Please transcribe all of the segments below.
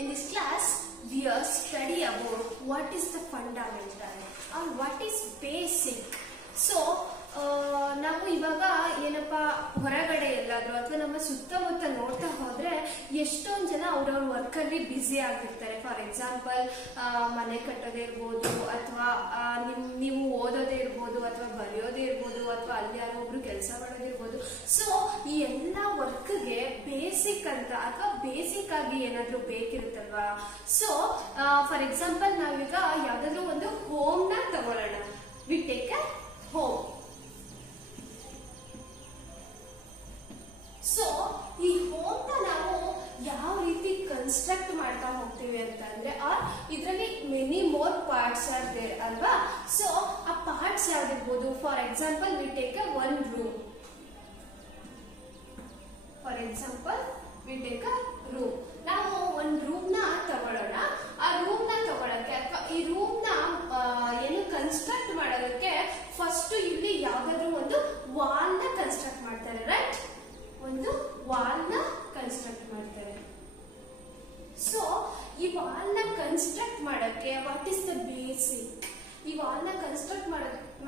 In this class, we are study about what is the fundamental or what is basic. So, ನಾವು ಇವಾಗ ಏನಪ್ಪ ಹೊರಗಡೆ ಎಲ್ಲಾದ್ರೂ ಅಥವಾ ನಮ್ಮ ಸುತ್ತಮುತ್ತ ನೋಡ್ತಾ ಹೋದ್ರೆ ಎಷ್ಟೊಂದು ಜನ ಅವ್ರವ್ರ ವರ್ಕ್ ಅಲ್ಲಿ ಬ್ಯುಸಿ ಆಗಿರ್ತಾರೆ. ಫಾರ್ ಎಕ್ಸಾಂಪಲ್ ಮನೆ ಕಟ್ಟೋದೇ ಇರ್ಬೋದು, ಅಥವಾ ನೀವು ಓದೋದೇ ಇರ್ಬೋದು, ಅಥವಾ ಬರೆಯೋದೇ ಇರ್ಬೋದು, ಅಥವಾ ಅಲ್ಲಿ ಯಾರೋ ಒಬ್ರು ಕೆಲಸ ಮಾಡೋದೇ ಇರ್ಬೋದು. ಸೊ ಈ ಎಲ್ಲಾ ವರ್ಕ್ಗೆ ಬೇಸಿಕ್ ಅಂತ ಅಥವಾ ಬೇಸಿಕ್ ಆಗಿ ಏನಾದ್ರೂ ಬೇಕಿರುತ್ತಲ್ವಾ. ಸೊ ಫಾರ್ ಎಕ್ಸಾಂಪಲ್ ನಾವೀಗ ಯಾವ್ದಾದ್ರು ಒಂದು ಹೋಮ್ ನ ತಗೊಳ್ಳೋಣ. ವಿ ಟೇಕ್ ಅ ಹೋಮ್. ಸೊ ಈ ಹೋಮ್ ನ ನಾವು ಯಾವ ರೀತಿ ಕನ್ಸ್ಟ್ರಕ್ಟ್ ಮಾಡ್ತಾ ಹೋಗ್ತೀವಿ ಅಂತ ಅಂದ್ರೆ ಇದರಲ್ಲಿ many more parts are there ಅಲ್ವಾ. ಸೊ ಆ ಪಾರ್ಟ್ಸ್ ಯಾವ್ದಿರ್ಬೋದು. For example we take a one room. For example we take a room. ನಾವು ಒಂದು ರೂಮ್ ನ ತಗೊಳ್ಳೋಣ. ಆ ರೂಮ್ ನ ತಗೊಳಕ್ಕೆ ಅಥವಾ ಈ ರೂಮ್ ನ ಏನು ಕನ್ಸ್ಟ್ರಕ್ಟ್ ಮಾಡೋದಕ್ಕೆ ಫಸ್ಟ್ ಇಲ್ಲಿ ಯಾವ್ದಾದ್ರು ಒಂದು ವಾಲ್ ನ ಕನ್ಸ್ಟ್ರಕ್ಟ್ ಮಾಡ್ತಾರೆ, ರೈಟ್. ಒಂದು ವಾಲ್ ನ ಕನ್ಸ್ಟ್ರಕ್ಟ್ ಮಾಡ್ತಾರೆ. ಸೊ ಈ ವಾಲ್ ನ ಕನ್ಸ್ಟ್ರಕ್ಟ್ ಮಾಡಕ್ಕೆ ವಾಟ್ ಇಸ್ ದ ಬೇಸಿಕ್. ಈ ವಾಲ್ ನ ಕನ್ಸ್ಟ್ರಕ್ಟ್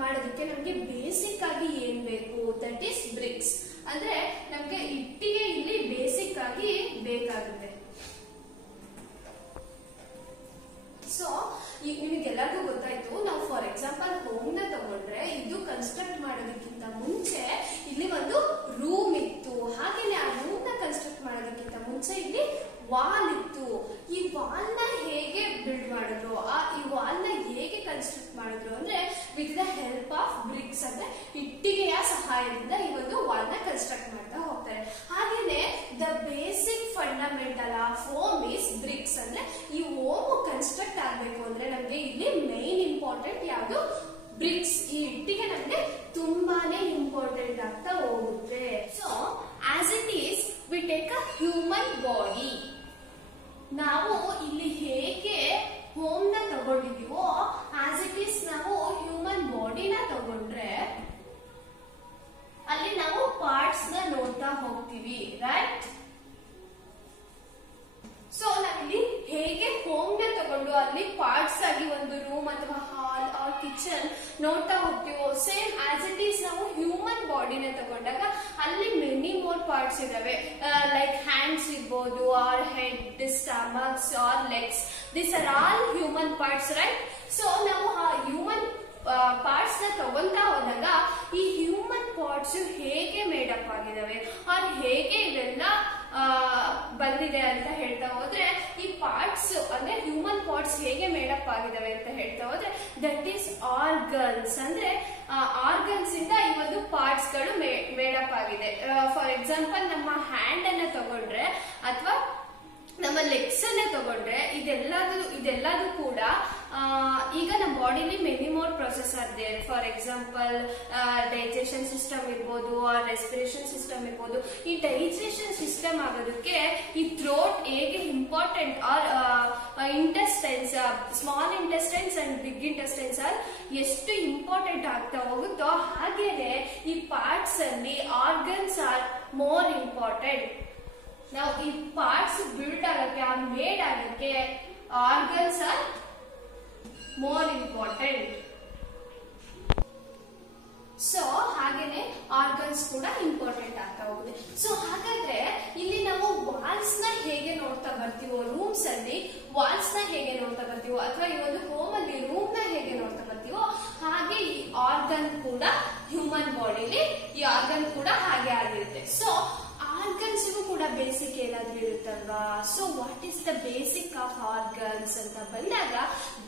ಮಾಡೋದಕ್ಕೆ ನಮ್ಗೆ ಬೇಸಿಕ್ ಆಗಿ ಏನ್ ಬೇಕು, ದಟ್ ಈಸ್ ಬ್ರಿಕ್ಸ್. ಅಂದ್ರೆ ನಮ್ಗೆ ಇಟ್ಟಿಗೆ ಇಲ್ಲಿ ಬೇಸಿಕ್ ಆಗಿ ಬೇಕಾಗುತ್ತೆ. ಸೊ ನಿಮಗೆಲ್ಲರಿಗೂ ಗೊತ್ತಾಯ್ತು. ನಾವು ಫಾರ್ ಎಕ್ಸಾಂಪಲ್ ಹೋಮ್ ನ ತಗೊಂಡ್ರೆ ಇದು ಕನ್ಸ್ಟ್ರಕ್ಟ್ ಮಾಡೋದಕ್ಕಿಂತ ಮುಂಚೆ ಇಲ್ಲಿ ಒಂದು ರೂಮ್ ಇತ್ತು. ಹಾಗೇನೆ ಆ ರೂಮ್ ನ ಕನ್ಸ್ಟ್ರಕ್ಟ್ ಮಾಡೋದಕ್ಕಿಂತ ಮುಂಚೆ ಇಲ್ಲಿ ವಾಲ್ ಇತ್ತು. ಈ ವಾಲ್ ನ ಹೇಗೆ ಬಿಲ್ಡ್ ಮಾಡಿದ್ರು, ಈ ವಾಲ್ ನ ಹೇಗೆ ಕನ್ಸ್ಟ್ರಕ್ಟ್ ಮಾಡಿದ್ರು ಅಂದ್ರೆ with the help of bricks, ಅಂದ್ರೆ ಇಟ್ಟಿಗೆಯ ಸಹಾಯದಿಂದ ಈ ಒಂದು ವಾಲ್ ನ ಕನ್ಸ್ಟ್ರಕ್ಟ್ ಮಾಡ್ತಾ ಹೋಗ್ತಾರೆ. ಹಾಗೇನೆ the basic fundamental of home is bricks. ಅಂದ್ರೆ ಈ ಹೋಮ್ ಕನ್ಸ್ಟ್ರಕ್ಟ್ ಆಗ್ಬೇಕು ಅಂದ್ರೆ ನಮ್ಗೆ ಇಲ್ಲಿ ಮೈನ್ ಇಂಪಾರ್ಟೆಂಟ್ ಯಾವುದು, ಬ್ರಿಕ್ಸ್. ಈ ಇಟ್ಟಿಗೆ ನಮ್ಗೆ ತುಂಬಾನೇ ಇಂಪಾರ್ಟೆಂಟ್ ಆಗ್ತಾ ಹೋಗುತ್ತೆ. So as it is V take a human body. ನಾವು ಇಲ್ಲಿ ಹೇಗೆ ಹೋಮ್ ನ ತಗೊಂಡಿದೀವೋ ಆಸ್ ಇಟ್ ಈಸ್ ನಾವು ಹ್ಯೂಮನ್ ಬಾಡಿನ ತಗೊಂಡ್ರೆ ಅಲ್ಲಿ ನಾವು ಪಾರ್ಟ್ಸ್ ನ ನೋಡ್ತಾ ಹೋಗ್ತೀವಿ, ರೈಟ್. ಸೊ ನಾವಿಲ್ಲಿ ಹೇಗೆ ಹೋಮ್ ನ ತಗೊಂಡು ಅಲ್ಲಿ ಪಾರ್ಟ್ಸ್ ಆಗಿ ಒಂದು ರೂಮ್ ಅಥವಾ ಹಾಲ್ ಆರ್ ಕಿಚನ್ ನೋಡ್ತಾ ಹೋಗ್ತೀವೋ, ಸೇಮ್ ಆಸ್ ಇಟ್ ಈಸ್ ನಾವು ಹ್ಯೂಮನ್ ಬಾಡಿನ ತಗೊಂಡಾಗ ಅಲ್ಲಿ ಮೆನಿ ಮೋರ್ ಪಾರ್ಟ್ಸ್ ಇದಾವೆ. ಲೈಕ್ ಹ್ಯಾಂಡ್ಸ್ ಇರ್ಬೋದು, or head, stomachs or legs. This are all human parts, right. So ನಾವು ಆ ಹ್ಯೂಮನ್ ಪಾರ್ಟ್ಸ್ ನ ತಗೊಂತಾ ಹೋದಾಗ ಈ ಹ್ಯೂಮನ್ ಪಾರ್ಟ್ಸ್ ಹೇಗೆ ಮೇಡಪ್ ಆಗಿದಾವೆ ಆರ್ ಹೇಗೆ ಇವೆಲ್ಲ ಬಂದಿದೆ ಅಂತ ಹೇಳ್ತಾ ಹೋದ್ರೆ, ಈ ಪಾರ್ಟ್ಸ್ ಅಂದ್ರೆ ಹ್ಯೂಮನ್ ಪಾರ್ಟ್ಸ್ ಹೇಗೆ ಮೇಡಪ್ ಆಗಿದಾವೆ ಅಂತ ಹೇಳ್ತಾ ಹೋದ್ರೆ ದಟ್ ಈಸ್ ಆರ್ಗನ್ಸ್. ಅಂದ್ರೆ ಆರ್ಗನ್ಸ್ ಇಂದ ಈ ಒಂದು ಪಾರ್ಟ್ಸ್ ಗಳು ಮೇಡಪ್ ಆಗಿದೆ. ಫಾರ್ ಎಕ್ಸಾಂಪಲ್ ನಮ್ಮ ಹ್ಯಾಂಡ್ ಅನ್ನ ತಗೊಂಡ್ರೆ ಅಥವಾ ನಮ್ಮ ಲೆಗ್ಸ್ ಅನ್ನ ತಗೊಂಡ್ರೆ ಇದೆಲ್ಲದೂ ಕೂಡ ಈಗ ನಮ್ಮ ಬಾಡಿಲಿ many more process are there. For example digestion system ಇರ್ಬೋದು, ರೆಸ್ಪಿರೇಷನ್ ಸಿಸ್ಟಮ್ ಇರ್ಬೋದು. ಈ ಡೈಜೆಷನ್ ಸಿಸ್ಟಮ್ ಆಗೋದಕ್ಕೆ ಈ ಥ್ರೋಟ್ ಹೇಗೆ important are intestines, small intestines and big intestines are ಎಷ್ಟು ಇಂಪಾರ್ಟೆಂಟ್ ಆಗ್ತಾ ಹೋಗುತ್ತೋ ಹಾಗೇನೆ ಈ ಪಾರ್ಟ್ಸ್ ಅಲ್ಲಿ ಆರ್ಗನ್ಸ್ ಆರ್ ಮೋರ್ ಇಂಪಾರ್ಟೆಂಟ್. ನಾವು ಈ ಪಾರ್ಟ್ಸ್ ಬಿಲ್ಡ್ ಆಗಕ್ಕೆ ಮೇಡ್ ಆಗಕ್ಕೆ organs are more important. So ಹಾಗೇನೆ ಆರ್ಗನ್ಸ್ ಕೂಡ ಇಂಪಾರ್ಟೆಂಟ್ ಆಗ್ತಾ ಹೋಗುತ್ತೆ. ಸೊ ಹಾಗಾದ್ರೆ ಇಲ್ಲಿ ನಾವು ವಾಲ್ಸ್ ನ ಹೇಗೆ ನೋಡ್ತಾ ಬರ್ತೀವೋ, ರೂಮ್ಸ್ ಅಲ್ಲಿ ವಾಲ್ಸ್ ನ ಹೇಗೆ ನೋಡ್ತಾ ಬರ್ತೀವೋ, ಅಥವಾ ಈ ಒಂದು ಹೋಮ್ ಅಲ್ಲಿ ರೂಮ್ ನ ಹೇಗೆ ನೋಡ್ತಾ ಬರ್ತೀವೋ, ಹಾಗೆ ಈ ಆರ್ಗನ್ ಕೂಡ ಹ್ಯೂಮನ್ ಬಾಡಿಲಿ ಈ ಆರ್ಗನ್ ಕೂಡ ಹಾಗೆ ಆಗಿರುತ್ತೆ. ಸೊ ಆರ್ಗನ್ಸ್ಗೂ ಕೂಡ ಬೇಸಿಕ್ ಏನಾದ್ರೂ ಇರುತ್ತಲ್ವಾ. So what is the basic of organs ಅಂತ ಬಂದಾಗ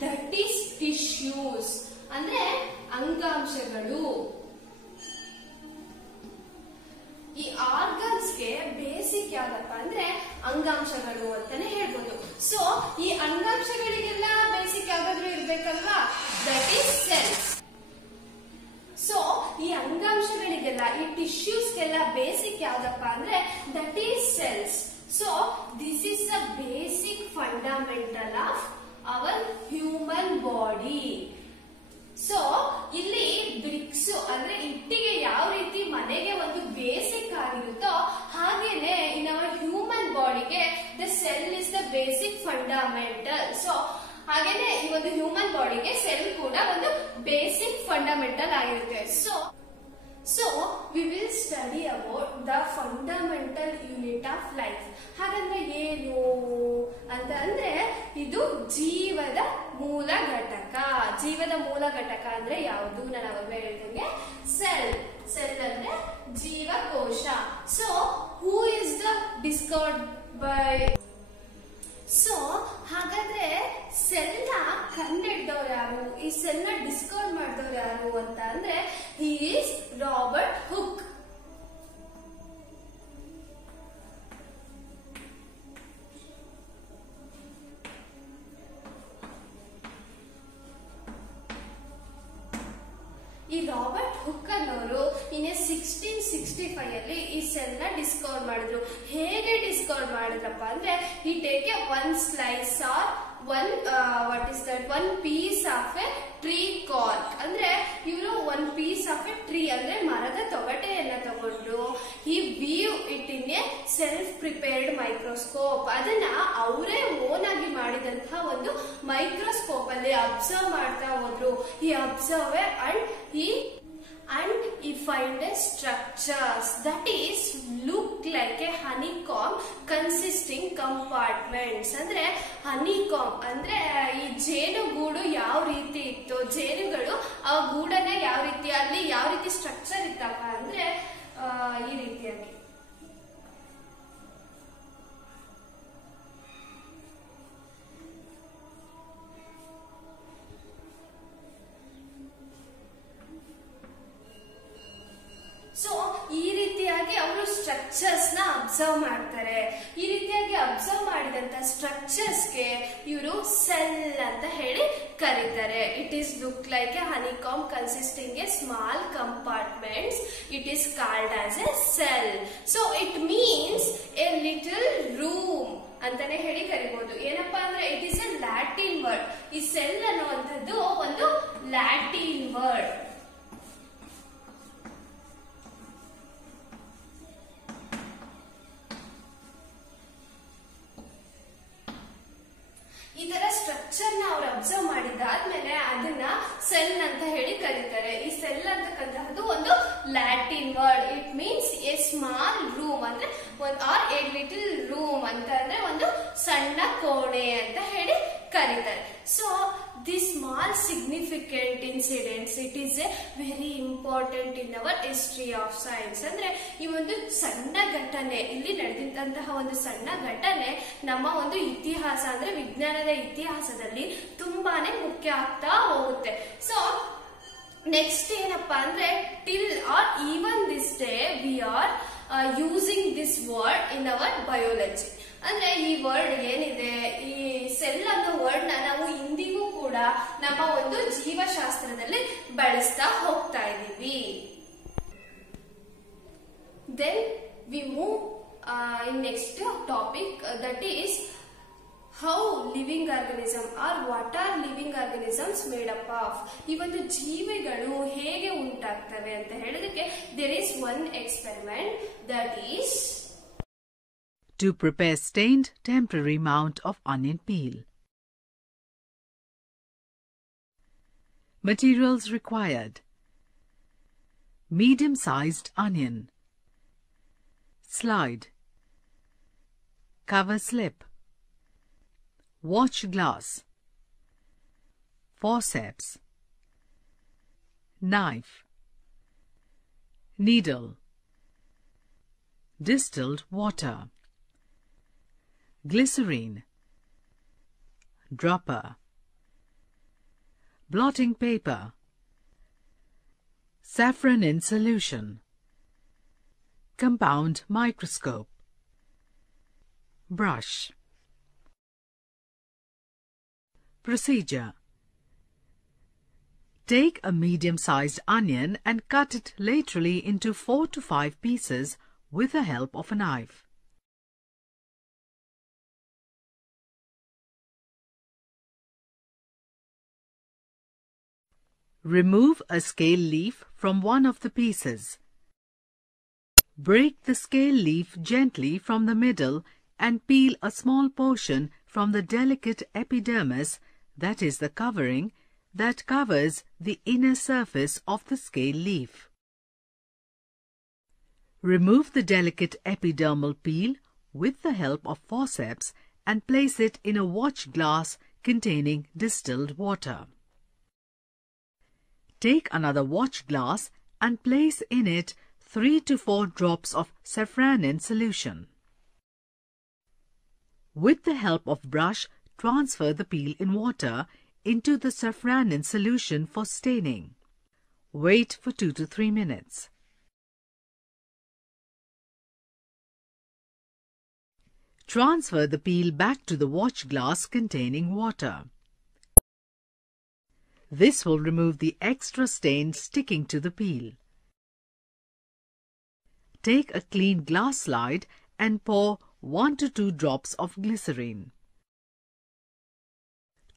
ದಟ್ ಈಸ್ ಟಿಶ್ಯೂಸ್. ಅಂದ್ರೆ ಅಂಗಾಂಶಗಳು. ಈ ಆರ್ಗನ್ಸ್ಗೆ ಬೇಸಿಕ್ ಯಾವ್ದಪ್ಪ ಅಂದ್ರೆ ಅಂಗಾಂಶಗಳು ಅಂತಾನೆ ಹೇಳ್ಬೋದು. ಸೊ ಈ ಅಂಗಾಂಶಗಳಿಗೆಲ್ಲ ಬೇಸಿಕ್ ಯಾವ್ದಾದ್ರು ಇರ್ಬೇಕಲ್ವಾ, ದಟ್ ಈಸ್ ಸೆಲ್ಸ್. ಸೊ ಈ ಅಂಗಾಂಶಗಳಿಗೆಲ್ಲ ಈ ಟಿಶ್ಯೂಸ್ಗೆಲ್ಲ ಬೇಸಿಕ್ ಯಾವ್ದಪ್ಪ ಅಂದ್ರೆ that is cells. So this is the basic fundamental of our human body. So ಇಲ್ಲಿ ಬ್ರಿಕ್ಸ್ ಅಂದ್ರೆ ಇಟ್ಟಿಗೆ ಯಾವ ರೀತಿ ಮನೆಗೆ ಒಂದು ಬೇಸಿಕ್ ಆಗಿರುತ್ತೋ ಹಾಗೇನೆ ಇನ್ ಅವರ್ ಹ್ಯೂಮನ್ ಬಾಡಿಗೆ the cell is the basic fundamental. So ಹಾಗೇನೆ ಈ ಒಂದು ಹ್ಯೂಮನ್ ಬಾಡಿಗೆ ಸೆಲ್ ಕೂಡ ಒಂದು ಬೇಸಿಕ್ ಫಂಡಮೆಂಟಲ್ ಆಗಿರುತ್ತೆ. So we will study about the fundamental unit of life. ಹಾಗಂದ್ರೆ ಏನು ಅಂತ ಅಂದ್ರೆ ಇದು ಜೀವದ ಮೂಲ ಘಟಕ. ಜೀವದ ಮೂಲ ಘಟಕ ಅಂದ್ರೆ ಯಾವುದು? ನಾನು ಅವಾಗಲೇ ಹೇಳ್ದಂಗೆ ಸೆಲ್. ಸೆಲ್ ಅಂದ್ರೆ ಜೀವಕೋಶ. So who is the discovered by. So ಹಾಗಾದ್ರೆ ಸೆಲ್ ನ ಕಂಡುಹಿಡಿದವ್ರು ಯಾರು? ಈ ಸೆಲ್ ನ ಡಿಸ್ಕವರ್ ಮಾಡಿದವ್ರು ಯಾರು ಅಂತ ಅಂದ್ರೆ ಹಿ ಈಸ್ ರಾಬರ್ಟ್ ಹುಕ್. ಈ ರಾಬರ್ಟ್ ಹುಕ್ ಅನ್ನೋರು ಇನ್ನು 1665 ಅಲ್ಲಿ ಈ ಸೆಲ್ ನ ಡಿಸ್ಕವರ್ ಮಾಡಿದ್ರು. ಹೇಗೆ ಡಿಸ್ಕವರ್ ಮಾಡಿದ್ರಪ್ಪ ಅಂದ್ರೆ ಈ take a one slice or one piece of a tree cork. ಅಂದ್ರೆ ಇವರು one piece of a tree ಅಂದ್ರೆ ಮರದ ತೊಗಟೆಯನ್ನ ತಗೊಂಡು ಈ weave it in a self prepared microscope. ಅದನ್ನ ಅವರೇ ಓನ್ ಆಗಿ ಮಾಡಿದಂತಹ ಒಂದು ಮೈಕ್ರೋಸ್ಕೋಪ್ ಅಲ್ಲಿ ಅಬ್ಸರ್ವ್ ಮಾಡ್ತಾ ಹೋದ್ರು. ಈ observe and he find a structures that is look like a honeycomb consisting compartments. ಅಂದ್ರೆ honeycomb ಅಂದ್ರೆ ಈ ಜೇನುಗೂಡು ಯಾವ ರೀತಿ ಇತ್ತು, ಜೇನುಗಳು ಆ ಗೂಡನ್ನ ಯಾವ ರೀತಿ, ಅಲ್ಲಿ ಯಾವ ರೀತಿ ಸ್ಟ್ರಕ್ಚರ್ ಇತ್ತಪ್ಪ ಅಂದ್ರೆ ಈ ರೀತಿಯಾಗಿ. ಸೊ ಈ ರೀತಿಯಾಗಿ ಅವರು ಸ್ಟ್ರಕ್ಚರ್ಸ್ ನ ಅಬ್ಸರ್ವ್ ಮಾಡ್ತಾರೆ. ಈ ರೀತಿಯಾಗಿ ಅಬ್ಸರ್ವ್ ಮಾಡಿದಂತ ಸ್ಟ್ರಕ್ಚರ್ಸ್ಗೆ ಇವರು ಸೆಲ್ ಅಂತ ಹೇಳಿ ಕರೀತಾರೆ. It is look like a honeycomb consisting a small compartments. It is called as a cell. So it means a little room ಅಂತಾನೆ ಹೇಳಿ ಕರಿಬಹುದು. ಏನಪ್ಪಾ ಅಂದ್ರೆ it is a Latin word. ಈ ಸೆಲ್ ಅನ್ನುವಂಥದ್ದು ಒಂದು ಲ್ಯಾಟಿನ್ ವರ್ಡ್. ಈ ತರ ಸ್ಟ್ರಕ್ಚರ್ ನ ಅವ್ರು ಅಬ್ಸರ್ವ್ ಮಾಡಿದಾದ್ಮೇಲೆ ಅದನ್ನ ಸೆಲ್ ಅಂತ ಹೇಳಿ ಕರೀತಾರೆ. ಈ ಸೆಲ್ ಅಂತಕ್ಕಂತಹದ್ದು ಒಂದು Latin word. It means A small room ಅಂದ್ರೆ ಆರ್ ಎ ಲಿಟಲ್ ರೂಮ್ ಅಂತ ಅಂದ್ರೆ ಒಂದು ಸಣ್ಣ ಕೋಣೆ ಅಂತ ಹೇಳಿ ಕರೀತಾರೆ. So this small significant incidents, it is a very important in our history of science. ಅಂದ್ರೆ ಈ ಒಂದು ಸಣ್ಣ ಘಟನೆ, ಇಲ್ಲಿ ನಡೆದಂತಹ ಒಂದು ಸಣ್ಣ ಘಟನೆ ನಮ್ಮ ಒಂದು ಇತಿಹಾಸ ಅಂದ್ರೆ ವಿಜ್ಞಾನದ ಇತಿಹಾಸದಲ್ಲಿ ತುಂಬಾನೇ ಮುಖ್ಯ ಆಗ್ತಾ ಹೋಗುತ್ತೆ. ಸೊ ನೆಕ್ಸ್ಟ್ ಏನಪ್ಪಾ ಅಂದ್ರೆ till or even this day we are using this word in our biology. ಅಂದ್ರೆ ಈ ವರ್ಡ್ ಏನಿದೆ, ಈ ಸೆಲ್ ಅನ್ನೋ ವರ್ಡ್ ನ ನಾವು ಇಂದಿಗೂ ಕೂಡ ನಮ್ಮ ಒಂದು ಜೀವಶಾಸ್ತ್ರದಲ್ಲಿ ಬಳಸ್ತಾ ಹೋಗ್ತಾ ಇದೀವಿ. Then we move in next topic, that is how living organism or what are living organisms made up of. ಈ ಒಂದು ಜೀವಿಗಳು ಹೇಗೆ ಉಂಟಾಗ್ತವೆ ಅಂತ ಹೇಳೋದಕ್ಕೆ there is one experiment, that is to prepare stained temporary mount of onion peel. Materials required: medium-sized onion, slide, cover slip, watch glass, forceps, knife, needle, distilled water, glycerine, dropper, blotting paper, saffron in solution, compound microscope, brush. Procedure: take a medium-sized onion and cut it laterally into 4 to 5 pieces with the help of a knife. Remove a scale leaf from one of the pieces. Break the scale leaf gently from the middle and peel a small portion from the delicate epidermis, that is the covering, that covers the inner surface of the scale leaf. Remove the delicate epidermal peel with the help of forceps and place it in a watch glass containing distilled water. Take another watch glass and place in it 3 to 4 drops of safranin solution. With the help of brush, transfer the peel in water into the safranin solution for staining. Wait for 2 to 3 minutes. Transfer the peel back to the watch glass containing water. This will remove the extra stain sticking to the peel. Take a clean glass slide and pour 1 to 2 drops of glycerine.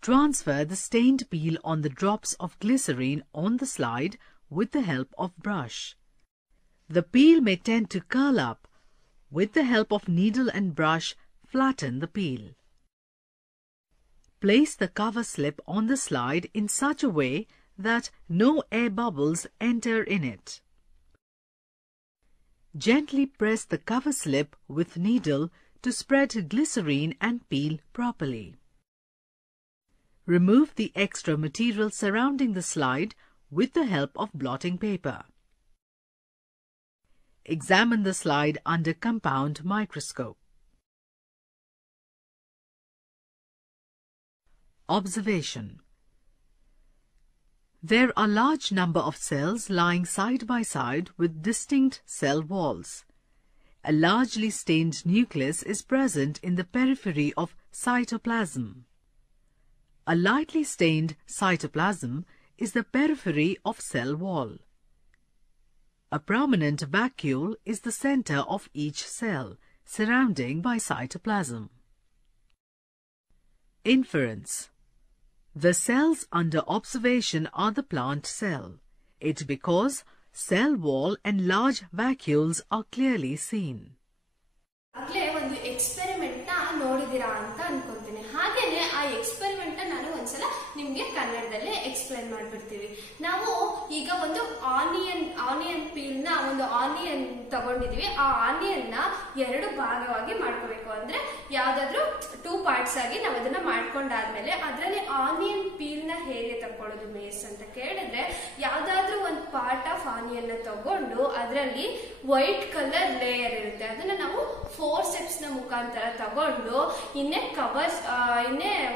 Transfer the stained peel on the drops of glycerine on the slide with the help of brush. The peel may tend to curl up. With the help of needle and brush, flatten the peel. Place the cover slip on the slide in such a way that no air bubbles enter in it. Gently press the cover slip with needle to spread glycerine and peel properly. Remove the extra material surrounding the slide with the help of blotting paper. Examine the slide under compound microscope. Observation. There are large number of cells lying side by side with distinct cell walls. A largely stained nucleus is present in the periphery of cytoplasm. A lightly stained cytoplasm is the periphery of cell wall. A prominent vacuole is the center of each cell, surrounding by cytoplasm. Inference. The cells under observation are the plant cell. It's because cell wall and large vacuoles are clearly seen. ಆಗ್ಲೇ ಒಂದು experiment ನ ನೋಡಿದಿರಾ ಅಂತ ಅನ್ಕೊಂತೀನಿ. ಹಾಗೇನೆ ಆ experiment ನ ನಾನು ಒಂದ್ಸಲ ನಿಮ್ಗೆ ಕನ್ನಡದಲ್ಲೇ ಎಕ್ಸ್ಪ್ಲೈನ್ ಮಾಡ್ಬಿಡ್ತೀವಿ. ನಾವು ಈಗ ಒಂದು ಆನಿಯನ್ ಪೀಲ್ ನ ಒಂದು ಆನಿಯನ್ ತಗೊಂಡಿದೀವಿ. ಆ ಆನಿಯನ್ ನ 2 ಭಾಗವಾಗಿ ಮಾಡ್ಕೋಬೇಕು. ಅಂದ್ರೆ ಯಾವ್ದಾದ್ರು 2 ಪಾರ್ಟ್ಸ್ ಆಗಿ ನಾವು ಅದನ್ನ ಮಾಡ್ಕೊಂಡಾದ್ಮೇಲೆ ಅದರಲ್ಲಿ ಆನಿಯನ್ ಪೀಲ್ ನ ಹೇಗೆ ತಕೊಳ್ಳೋದು ಮೇಸ್ ಅಂತ ಕೇಳಿದ್ರೆ, ಯಾವ್ದಾದ್ರು ಒಂದು ಪಾರ್ಟ್ ಆಫ್ ಆನಿಯನ್ ನ ತಗೊಂಡು ಅದರಲ್ಲಿ ವೈಟ್ ಕಲರ್ ಲೇಯರ್ ಇರುತ್ತೆ, ಅದನ್ನ ನಾವು ಫೋರ್ಸೆಪ್ಸ್ ನ ಮುಖಾಂತರ ತಗೊಂಡು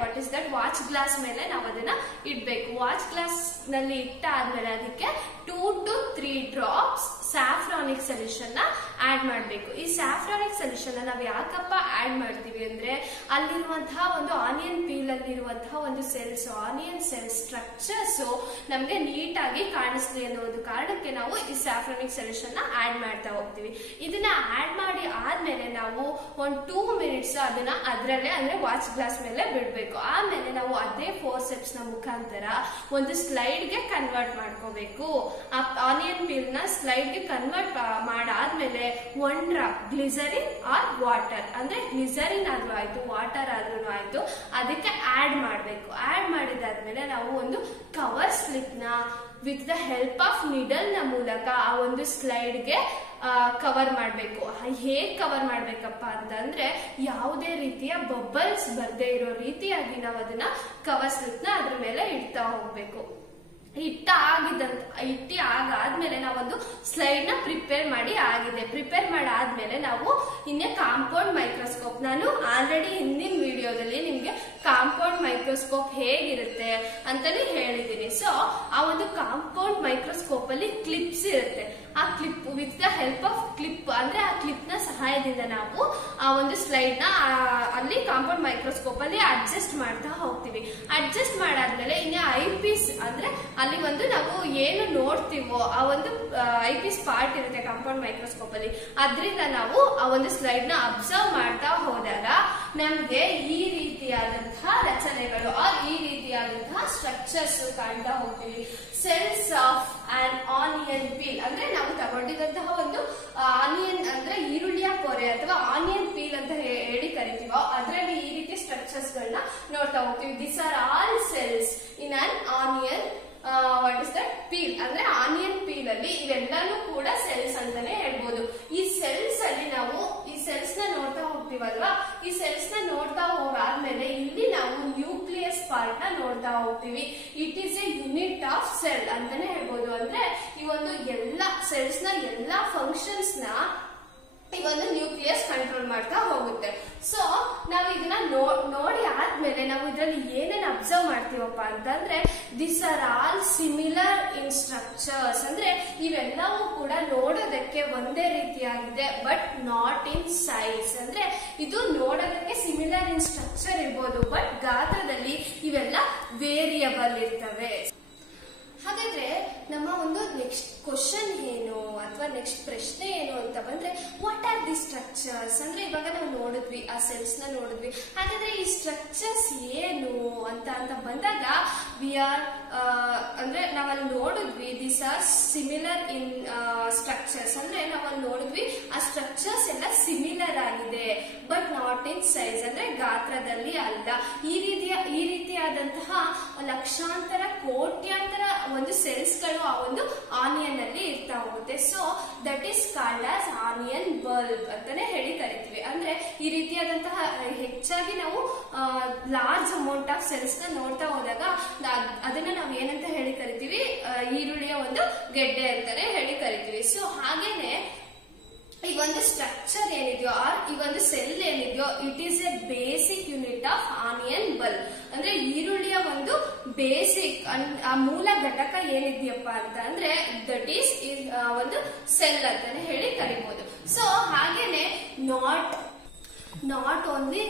what is that watch glass ಮೇಲೆ ನಾವು ಅದನ್ನ ಇಡ್ಬೇಕು. ವಾಚ್ ಗ್ಲಾಸ್ ನಲ್ಲಿ ಇಟ್ಟಾದ್ಮೇಲೆ ಅದಕ್ಕೆ 2 to 3 ಡ್ರಾಪ್ಸ್ ಸ್ಯಾಫ್ರಾನಿಕ್ ಸೊಲ್ಯೂಷನ್ ನ ಆಡ್ ಮಾಡಬೇಕು. ಈ ಸ್ಯಾಫ್ರಾನಿಕ್ ಸೊಲ್ಯೂಷನ್ ನಾವು ಯಾಕಪ್ಪ ಆಡ್ ಮಾಡ್ತೀವಿ ಅಂದ್ರೆ, ಅಲ್ಲಿರುವಂತಹ ಒಂದು ಆನಿಯನ್ ಪೀಲ್ ಅಲ್ಲಿರುವಂತಹ ಒಂದು ಸೆಲ್ಸ್, ಆನಿಯನ್ ಸೆಲ್ ಸ್ಟ್ರಕ್ಚರ್ಸ್ ನಮ್ಗೆ ನೀಟ್ ಆಗಿ ಕಾಣಿಸ್ಲಿ ಅನ್ನೋ ಒಂದು ಕಾರಣಕ್ಕೆ ನಾವು ಈ ಸ್ಯಾಫ್ರಾನಿಕ್ ಸೊಲ್ಯೂಷನ್ ನ ಆಡ್ ಮಾಡ್ತಾ ಹೋಗ್ತೀವಿ. ಇದನ್ನ ಆಡ್ ಮಾಡಿ ಆದ್ಮೇಲೆ ನಾವು ಒಂದು 2 ಮಿನಿಟ್ಸ್ ಅದನ್ನ ಅದರಲ್ಲೇ ಅಂದ್ರೆ ವಾಚ್ ಗ್ಲಾಸ್ ಮೇಲೆ ಬಿಡ್ಬೇಕು. ಆಮೇಲೆ ನಾವು ಅದೇ ಫೋರ್ಸೆಪ್ಸ್ ನ ಮುಖಾಂತರ ಒಂದು ಸ್ಲೈಡ್ ಗೆ ಕನ್ವರ್ಟ್ ಮಾಡ್ಕೋಬೇಕು. ಆ ಆನಿಯನ್ ಪೀಲ್ ನ ಸ್ಲೈಡ್ ಗೆ ಕನ್ವರ್ಟ್ ಮಾಡಾದ್ಮೇಲೆ 1 ಡ್ರಾಪ್ ಗ್ಲಿಸರಿನ್ ಆರ್ ವಾಟರ್, ಅಂದ್ರೆ ಗ್ಲಿಸರಿನ್ ಆದ್ರೂ ಆಯ್ತು, ವಾಟರ್ ಆದ್ರೂ ಆಯ್ತು, ಅದಕ್ಕೆ ಆಡ್ ಮಾಡಬೇಕು. ಆಡ್ ಮಾಡಿದಾದ್ಮೇಲೆ ನಾವು ಒಂದು ಕವರ್ ಸ್ಲಿಪ್ ನ with the help of needle ನ ಮೂಲಕ ಆ ಒಂದು ಸ್ಲೈಡ್ ಗೆ ಕವರ್ ಮಾಡಬೇಕು. ಹೇಗ್ ಕವರ್ ಮಾಡ್ಬೇಕಪ್ಪ ಅಂತಂದ್ರೆ, ಯಾವುದೇ ರೀತಿಯ ಬಬಲ್ಸ್ ಬರ್ದೇ ಇರೋ ರೀತಿಯಾಗಿ ನಾವು ಅದನ್ನ ಕವರ್ ಸ್ಲಿಪ್ ನ ಅದ್ರ ಮೇಲೆ ಇಡ್ತಾ ಹೋಗ್ಬೇಕು. ಇಟ್ಟಿ ಆಗಾದ್ಮೇಲೆ ನಾವೊಂದು ಸ್ಲೈಡ್ ನ ಪ್ರಿಪೇರ್ ಮಾಡಿ ಆಗಿದೆ. ಪ್ರಿಪೇರ್ ಮಾಡಾದ್ಮೇಲೆ ನಾವು ಇನ್ನೇ ಕಾಂಪೌಂಡ್ ಮೈಕ್ರೋಸ್ಕೋಪ್, ನಾನು ಆಲ್ರೆಡಿ ಹಿಂದಿನ ವಿಡಿಯೋದಲ್ಲಿ ನಿಮ್ಗೆ ಕಾಂಪೌಂಡ್ ಮೈಕ್ರೋಸ್ಕೋಪ್ ಹೇಗಿರುತ್ತೆ ಅಂತಾನೆ ಹೇಳಿದೀನಿ. ಸೊ ಆ ಒಂದು ಕಾಂಪೌಂಡ್ ಮೈಕ್ರೋಸ್ಕೋಪ್ ಅಲ್ಲಿ ಕ್ಲಿಪ್ಸ್ ಇರುತ್ತೆ. ಆ clip with the help of clip, ಅಂದ್ರೆ ಆ ಕ್ಲಿಪ್ ನ ಸಹಾಯದಿಂದ ನಾವು ಆ ಒಂದು ಸ್ಲೈಡ್ ನ ಅಲ್ಲಿ ಕಾಂಪೌಂಡ್ ಮೈಕ್ರೋಸ್ಕೋಪ್ ಅಲ್ಲಿ ಅಡ್ಜಸ್ಟ್ ಮಾಡ್ತಾ ಹೋಗ್ತೀವಿ. ಅಡ್ಜಸ್ಟ್ ಮಾಡಾದ್ಮೇಲೆ ಇನ್ನು ಐ ಪೀಸ್, ಅಂದ್ರೆ ಅಲ್ಲಿ ಒಂದು ನಾವು ಏನು ನೋಡ್ತೀವೋ ಆ ಒಂದು ಐ ಪೀಸ್ ಪಾರ್ಟ್ ಇರುತ್ತೆ ಕಾಂಪೌಂಡ್ ಮೈಕ್ರೋಸ್ಕೋಪ್ ಅಲ್ಲಿ, ಅದರಿಂದ ನಾವು ಆ ಒಂದು ಸ್ಲೈಡ್ ನ ಅಬ್ಸರ್ವ್ ಮಾಡ್ತಾ ಹೋದಾಗ ನಮ್ಗೆ ಈ ರೀತಿಯಾದಂತಹ ರಚನೆಗಳು ಈ ರೀತಿಯಾದಂತಹ ಸ್ಟ್ರಕ್ಚರ್ಸ್ ಕಾಣ್ತಾ ಹೋಗ್ತೀವಿ. Cells of on onion peel ಅಂದ್ರೆ ನಾವು ತಗೊಂಡಿದಂತಹ ಒಂದು ಆನಿಯನ್ ಅಂದ್ರೆ ಈರುಳ್ಳಿಯ ಪೊರೆ ಅಥವಾ ಆನಿಯನ್ ಪೀಲ್ ಅಂತ ಹೇಳಿ ಕರಿತೀವೋ ಅದರಲ್ಲಿ ಈ ರೀತಿ ಸ್ಟ್ರಕ್ಚರ್ಸ್ ಗಳನ್ನ ನೋಡ್ತಾ ಹೋಗ್ತೀವಿ. This are all cells in on onion what is that peel ಅಂದ್ರೆ ಆನಿಯನ್ ಪೀಲ್ ಅಲ್ಲಿ ಇವೆಲ್ಲಾನು ಕೂಡ ಸೆಲ್ಸ್ ಅಂತಾನೆ ಹೇಳ್ಬೋದು. ಈ ಸೆಲ್ಸ್ ಅಲ್ಲಿ ನಾವು ಈ ಸೆಲ್ಸ್ ನ ನೋಡ್ತಾ ಹೋಗ್ತೀವಲ್ವಾ, ಈ ಸೆಲ್ಸ್ ನ ನೋಡ್ತಾ ಹೋಗಾದ್ಮೇಲೆ ಇಲ್ಲಿ ನಾವು ನ್ಯೂಕ್ಲಿಯಸ್ ಪಾರ್ಟ್ ನ ನೋಡ್ತಾ ಹೋಗ್ತೀವಿ. It is A unit of cell ಅಂತಾನೆ ಹೇಳ್ಬೋದು. ಅಂದ್ರೆ ಈ ಒಂದು ಎಲ್ಲಾ ಸೆಲ್ಸ್ ನ ಎಲ್ಲಾ ಫಂಕ್ಷನ್ಸ್ ನ ಈ ಒಂದು ನ್ಯೂಕ್ಲಿಯಸ್ ಕಂಟ್ರೋಲ್ ಮಾಡ್ತಾ ಹೋಗುತ್ತೆ. ಸೊ ನಾವು ಇದನ್ನ ನೋಡಿ ಆದ್ಮೇಲೆ ನಾವು ಇದರಲ್ಲಿ ಏನೇನು ಅಬ್ಸರ್ವ್ ಮಾಡ್ತೀವಪ್ಪ ಅಂತಂದ್ರೆ this are all similar in structures ಅಂದ್ರೆ ಇವೆಲ್ಲವೂ ಕೂಡ ನೋಡೋದಕ್ಕೆ ಒಂದೇ ರೀತಿಯಾಗಿದೆ ಬಟ್ ನಾಟ್ ಇನ್ ಸೈಜ್. ಅಂದ್ರೆ ಇದು ನೋಡೋದಕ್ಕೆ ಸಿಮಿಲರ್ ಇನ್ ಸ್ಟ್ರಕ್ಚರ್ ಇರ್ಬೋದು ಬಟ್ ಗಾತ್ರದಲ್ಲಿ ಇವೆಲ್ಲ ವೇರಿಯಬಲ್ ಇರ್ತವೆ. ಹಾಗಾದ್ರೆ ನಮ್ಮ ಒಂದು ನೆಕ್ಸ್ಟ್ ಕ್ವಶನ್ ಏನು ಅಥವಾ ನೆಕ್ಸ್ಟ್ ಪ್ರಶ್ನೆ ಏನು ಅಂತ ಬಂದ್ರೆ ವಾಟ್ ಆರ್ ದಿ ಸ್ಟ್ರಕ್ಚರ್ಸ್ ಅಂದ್ರೆ ಇವಾಗ ನಾವು ನೋಡಿದ್ವಿ ಆ ಸೆಲ್ಸ್ ನ ನೋಡಿದ್ವಿ. ಹಾಗಾದ್ರೆ ಈ ಸ್ಟ್ರಕ್ಚರ್ಸ್ ಏನು ಅಂತ ಬಂದಾಗ ವಿ ಆರ್ ಅಂದ್ರೆ ನಾವಲ್ಲಿ ನೋಡಿದ್ವಿ this are similar in structures ಅಂದ್ರೆ ನಾವಲ್ಲಿ ನೋಡಿದ್ವಿ ಆ ಸ್ಟ್ರಕ್ಚರ್ಸ್ ಎಲ್ಲ ಸಿಮಿಲರ್ ಆಗಿದೆ ಬಟ್ ನಾಟ್ ಇನ್ ಸೈಜ್ ಅಂದ್ರೆ ಗಾತ್ರದಲ್ಲಿ ಅಲ್ಲ. ಈ ರೀತಿಯಾದಂತಹ ಲಕ್ಷಾಂತರ ಕೋಟ್ಯಾಂತರ ಒಂದು ಸೆಲ್ಸ್ ಗಳು ಆ ಒಂದು ಆನಿಯನ್ ಅಲ್ಲಿ ಇರ್ತಾ ಹೋಗುತ್ತೆ. So that is called as onion bulb ಅಂತಾನೆ ಹೇಳಿ ಕರಿತೀವಿ. ಅಂದ್ರೆ ಈ ರೀತಿಯಾದಂತಹ ಹೆಚ್ಚಾಗಿ ನಾವು ಲಾರ್ಜ್ ಅಮೌಂಟ್ ಆಫ್ ಸೆಲ್ಸ್ ನ ನೋಡ್ತಾ ಹೋದಾಗ ಅದನ್ನ ನಾವು ಏನಂತ ಹೇಳಿ ಕರಿತೀವಿ, ಈರುಳ್ಳಿಯ ಒಂದು ಗೆಡ್ಡೆ ಅಂತಾನೆ ಹೇಳಿ ಕರಿತೀವಿ. ಸೊ ಹಾಗೇನೆ ಈ ಒಂದು ಸ್ಟ್ರಕ್ಚರ್ ಏನಿದೆಯೋ ಆರ್ ಈ ಒಂದು ಸೆಲ್ ಏನಿದೆಯೋ it is A basic unit of onion bulb. ಅಂದ್ರೆ ಈರುಳ್ಳಿಯ ಒಂದು ಬೇಸಿಕ್ ಆ ಮೂಲ ಘಟಕ ಏನಿದೆಯಪ್ಪ ಅಂತ ಅಂದ್ರೆ ದಟ್ ಈಸ್ ಒಂದು ಸೆಲ್ ಅಂತಾನೆ ಹೇಳಿ ಕರಿಬಹುದು. ಸೊ ಹಾಗೇನೆ ನಾಟ್ ಓನ್ಲಿ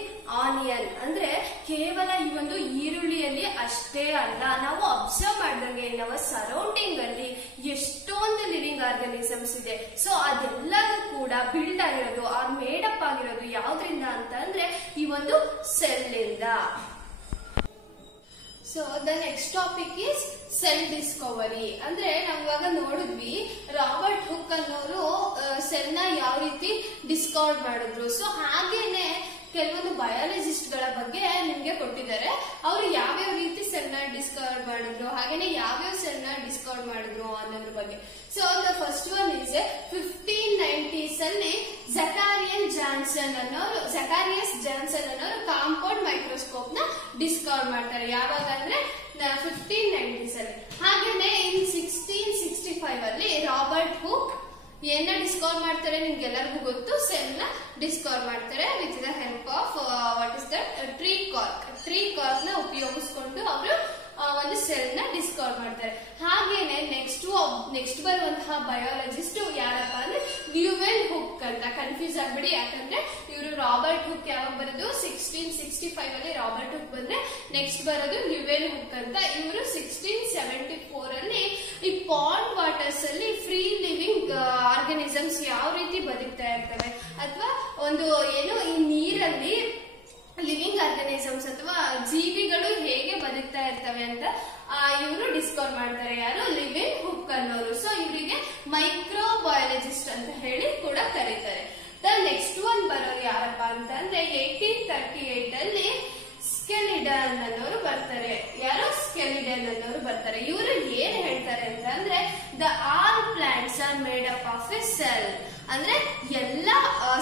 ಆನಿಯನ್ ಅಂದ್ರೆ ಕೇವಲ ಈ ಒಂದು ಈರುಳ್ಳಿಯಲ್ಲಿ ಅಷ್ಟೇ ಅಲ್ಲ, ನಾವು ಅಬ್ಸರ್ವ್ ಮಾಡಿದಂಗೆ ನಮ್ಮ ಸರೌಂಡಿಂಗ್ ಅಲ್ಲಿ ಎಷ್ಟೊಂದು ಲಿವಿಂಗ್ ಆರ್ಗನಿಸಮ್ಸ್ ಇದೆ. ಸೊ ಅದೆಲ್ಲರೂ ಕೂಡ ಬಿಲ್ಡ್ ಆಗಿರೋದು ಆರ್ ಮೇಡಪ್ ಆಗಿರೋದು ಯಾವ್ದ್ರಿಂದ ಅಂತ ಅಂದ್ರೆ ಈ ಒಂದು ಸೆಲ್ ಇಂದ. So the next topic is cell Discovery. ಅಂದ್ರೆ ನಾವ್ ಇವಾಗ ನೋಡಿದ್ವಿ ರಾಬರ್ಟ್ ಹುಕ್ ಅನ್ನೋರು ಸೆಲ್ ನ ಯಾವ ರೀತಿ ಡಿಸ್ಕವರ್ ಮಾಡಿದ್ರು. ಸೊ ಹಾಗೇನೆ ಕೆಲವೊಂದು ಬಯಾಲಜಿಸ್ಟ್ ಗಳ ಬಗ್ಗೆ ನಿಮ್ಗೆ ಕೊಟ್ಟಿದ್ದಾರೆ. ಅವರು ಯಾವ್ಯಾವ ರೀತಿ ಸೆಲ್ ನ ಡಿಸ್ಕವರ್ ಮಾಡಿದ್ರು ಹಾಗೇನೆ ಯಾವ್ಯಾವ ಸೆಲ್ ನ ಡಿಸ್ಕವರ್ ಮಾಡಿದ್ರು ಅನ್ನೋದ್ರ ಬಗ್ಗೆ. So the first one is 1590s ಅಲ್ಲಿ ಝಕಾರಿಯಸ್ ಜಾನ್ಸನ್ ಅನ್ನೋರು ಕಾಂಪೌಂಡ್ ಮೈಕ್ರೋಸ್ಕೋಪ್ ನ ಡಿಸ್ಕವರ್ ಮಾಡ್ತಾರೆ. ಯಾವಾಗ ಅಂದ್ರೆ 1590s ಅಲ್ಲಿ. ಹಾಗೇನೆ ಇನ್ 1665 ಅಲ್ಲಿ ರಾಬರ್ಟ್ ಹುಕ್ ಏನ ಡಿಸ್ಕವರ್ ಮಾಡ್ತಾರೆ ನಿಮ್ಗೆಲ್ಲರಿಗೂ ಗೊತ್ತು, ಸೆಲ್ ನ ಡಿಸ್ಕವರ್ ಮಾಡ್ತಾರೆ with the help of what is that tree cork ನ ಉಪಯೋಗಿಸ್ಕೊಂಡು ಅವರು ಒಂದು ಸೆಲ್ ನ ಡಿಸ್ಕವರ್ ಮಾಡ್ತಾರೆ. ಹಾಗೇನೆ ನೆಕ್ಸ್ಟ್ ಬರುವಂತಹ ಬಯಾಲಜಿಸ್ಟ್ ಯಾರಪ್ಪ ಅಂದ್ರೆ ಲ್ಯೂವೆಲ್ ಹುಕ್ ಅಂತ. ಕನ್ಫ್ಯೂಸ್ ಆಗ್ಬಿಡಿ, ಯಾಕಂದ್ರೆ ಇವರು ರಾಬರ್ಟ್ ಹುಕ್ ಯಾವಾಗ ಬರೋದು 1665 ಅಲ್ಲಿ ರಾಬರ್ಟ್ ಹುಕ್ ಬಂದ್ರೆ ನೆಕ್ಸ್ಟ್ ಬರೋದು ಲ್ಯೂವೆಲ್ ಹುಕ್ ಅಂತ. ಇವರು 1674 ಅಲ್ಲಿ ಈ ಪಾಂಡ್ ವಾಟರ್ಸ್ ಅಲ್ಲಿ ಫ್ರೀ ಲಿವಿಂಗ್ ಆರ್ಗನಿಸಮ್ಸ್ ಯಾವ ರೀತಿ ಬದುಕ್ತಾ ಇರ್ತವೆ ಅಥವಾ ಒಂದು ಏನು ಈ ನೀರಲ್ಲಿ ಲಿವಿಂಗ್ ಆರ್ಗನಿಸಮ್ಸ್ ಅಥವಾ ಜೀವಿಗಳು ಹೇಗೆ ಬದುಕ್ತಾ ಇರ್ತವೆ ಅಂತ ಇವರು ಡಿಸ್ಕವರ್ ಮಾಡ್ತಾರೆ. ಯಾರು? ಲಿವಿಂಗ್ ಹುಕ್ ಅನ್ನೋರು. ಸೊ ಇವರಿಗೆ ಮೈಕ್ರೋಬಯಾಲಜಿಸ್ಟ್ ಅಂತ ಹೇಳಿ ಕೂಡ ಕರೀತಾರೆ. ದ ನೆಕ್ಸ್ಟ್ ಒನ್ ಬರೋರು ಯಾರಪ್ಪ ಅಂತ ಅಂದ್ರೆ 1838 ಅಲ್ಲಿ ಸ್ಕೆಲಿಡನ್ ಅನ್ನೋರು ಬರ್ತಾರೆ. ಯಾರು? ಸ್ಕೆಲಿಡನ್ ಅನ್ನೋರು ಬರ್ತಾರೆ. ಇವರು ಏನ್ ಹೇಳ್ತಾರೆ ಅಂತ ಅಂದ್ರೆ the all plants R made up of A cell. ಅಂದ್ರೆ ಎಲ್ಲಾ